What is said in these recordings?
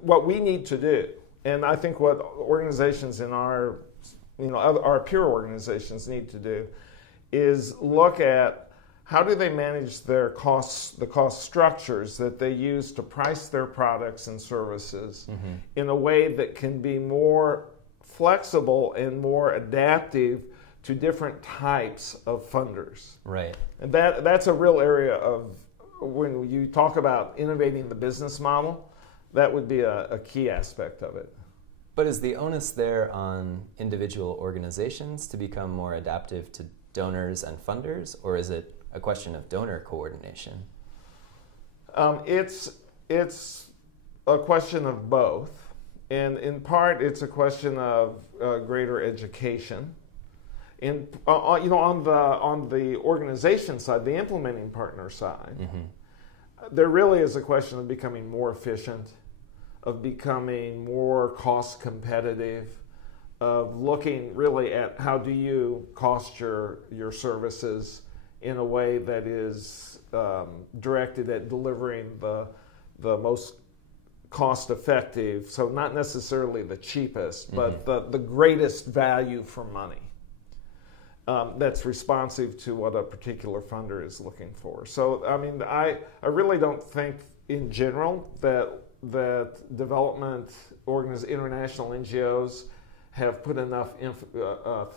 what we need to do, and I think what organizations in our, our peer organizations need to do, is look at how do they manage their costs, the cost structures that they use to price their products and services in a way that can be more flexible and more adaptive to different types of funders. Right. And that's a real area of, when you talk about innovating the business model, that would be a key aspect of it. But is the onus there on individual organizations to become more adaptive to donors and funders, or is it a question of donor coordination? It's a question of both, and in part it's a question of greater education. And on the organization side, the implementing partner side, there really is a question of becoming more efficient, of becoming more cost competitive, of looking really at how do you cost your services in a way that is directed at delivering the most cost effective, so not necessarily the cheapest, but the greatest value for money. That's responsive to what a particular funder is looking for. So, I mean, I really don't think in general that development international NGOs have put enough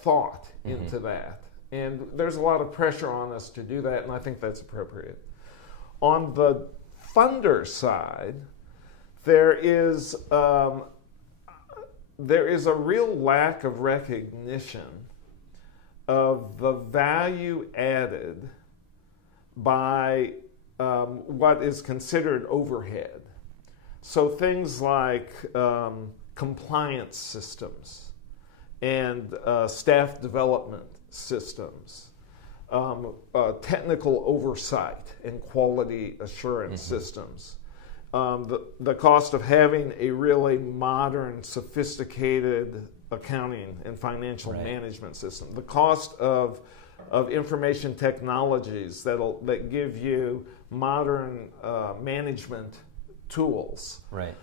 thought into that. And there's a lot of pressure on us to do that, and I think that's appropriate. On the funder side, there is a real lack of recognition of the value added by what is considered overhead. So things like compliance systems and staff development systems, technical oversight and quality assurance systems, the cost of having a really modern, sophisticated accounting and financial management system, the cost of information technologies that give you modern management tools. Right.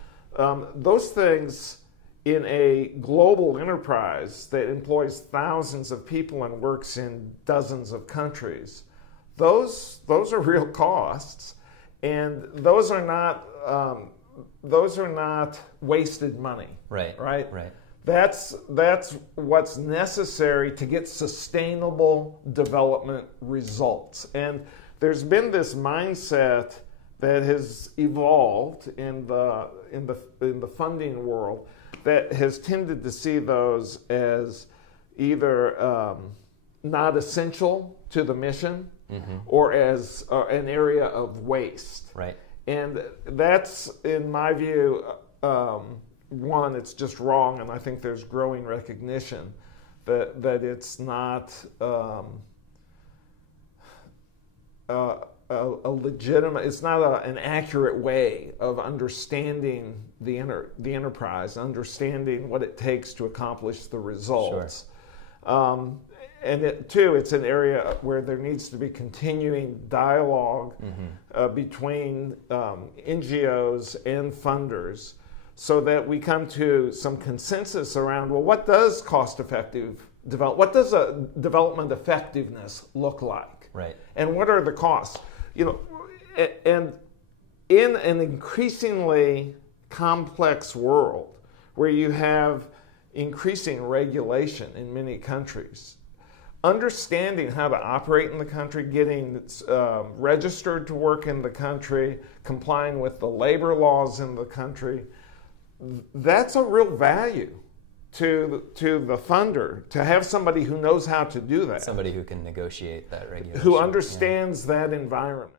Those things in a global enterprise that employs thousands of people and works in dozens of countries, those are real costs, and those are not wasted money. Right. Right. Right. That's what's necessary to get sustainable development results. And there's been this mindset that has evolved in the funding world that has tended to see those as either not essential to the mission or as an area of waste. Right. And that's, in my view, one, it's just wrong, and I think there's growing recognition that it's not a legitimate, it's not an accurate way of understanding the enterprise, understanding what it takes to accomplish the results. Sure. And it's an area where there needs to be continuing dialogue between NGOs and funders, so that we come to some consensus around, well, what does cost-effective what does a development effectiveness look like? Right. And what are the costs? And in an increasingly complex world where you have increasing regulation in many countries, understanding how to operate in the country, getting registered to work in the country, complying with the labor laws in the country, that's a real value to the funder, to have somebody who knows how to do that. Somebody who can negotiate that regulation. Who understands that environment.